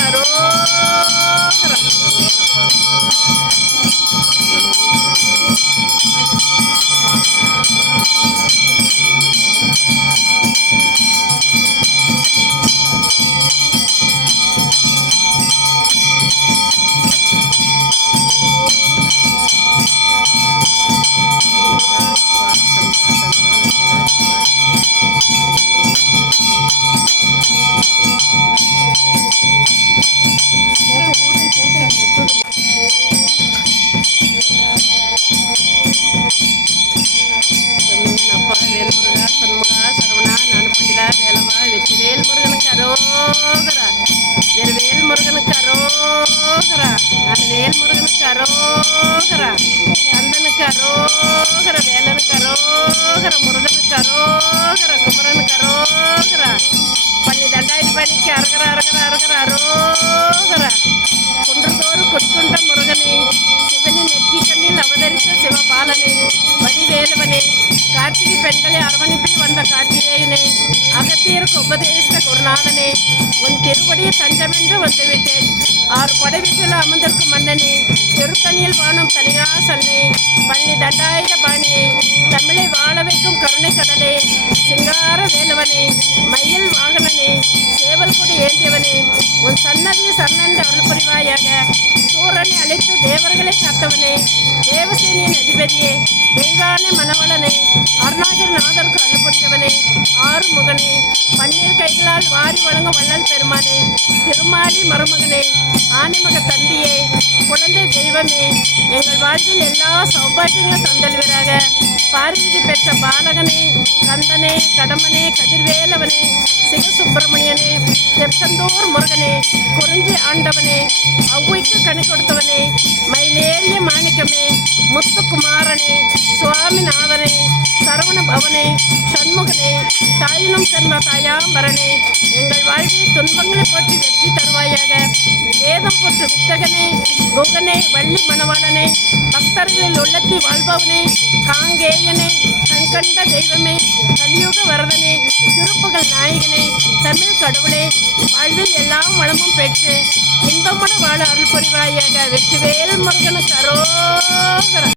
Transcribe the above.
la. కరోగర మీరు వేలు మురుగను కరోగర వేలు మురుగను కరోగర కందను కరోగర వేలను కరోగర మురుగను కరోగర కుమరను కరోగర పల్లి దండాయి పనికి అరగర అరగర అరగర అరోగర కుండ్రతోరు కొట్టుకుంట మురుగని శివని నెత్తి కన్ని నవధరిత శివ పాలని మది వేలవని కార్తీకి పెండలి అరవనిపిల్ వంద కార్తికేయుని అగతీరుకు ఉపదేశ குருநாதனே உன் திருவடியை தஞ்சமென்று வந்துவிட்டேன். ஆறு படை வீட்டில் அமர்ந்திருக்கும் மன்னனே திருத்தணியில் வாழும் தனியாசன்னே பள்ளி தண்டாயுத பாணியே தமிழை வாழ வைக்கும் கருணை கடலே சிங்கார வேலவனே மயில் வாகனனே சேவல் கொடி ஏந்தியவனே உன் சன்னதி சரணந்த அருள் புரிவாயாக தேவனை அழைத்து தேவர்களை காத்தவனே தேவசேனியின் அதிபதியே தெய்வானே மணவளனே அருணாகிரி நாதருக்கு அருள் ஆறு முகனே பன்னீர் கைகளால் வாரி வழங்கும் வள்ளல் பெருமானே திருமாலி மருமகனே ஆனைமக தந்தியே குழந்தை தெய்வமே எங்கள் வாழ்வில் எல்லா சௌபாகியங்களும் தந்தல்வராக. பார்வதி பெற்ற பாலகனே கந்தனே கடமனே கதிர்வேலவனே சிவசுப்பிரமணியனே திருச்செந்தூர் முருகனே குறிஞ்சி ஆண்டவனே அவ்வைக்கு கணி கொடுத்தவனே மயிலேறிய மாணிக்கமே முத்துக்குமாரனே சுவாமிநாதனே சரவண பவனே சண்முகனே தாயினும் சென்ற தாயாம்பரனே எங்கள் வாழ்வில் துன்பங்களை போற்றி வெற்றி தருவாயாக. வேதம் போற்று வித்தகனே குகனே வள்ளி மணவாளனே பக்தர்களில் உள்ளத்தி வாழ்பவனே காங்கேயனே கண்கண்ட தெய்வமே கலியுக வரதனே திருப்புகழ் நாயகனே தமிழ் கடவுளே வாழ்வில் எல்லாம் வளமும் பெற்று இன்பமுடன் வாழ அருள் புரிவாயாக வெற்றி வேல் முருகனுக்கு அரோகரா.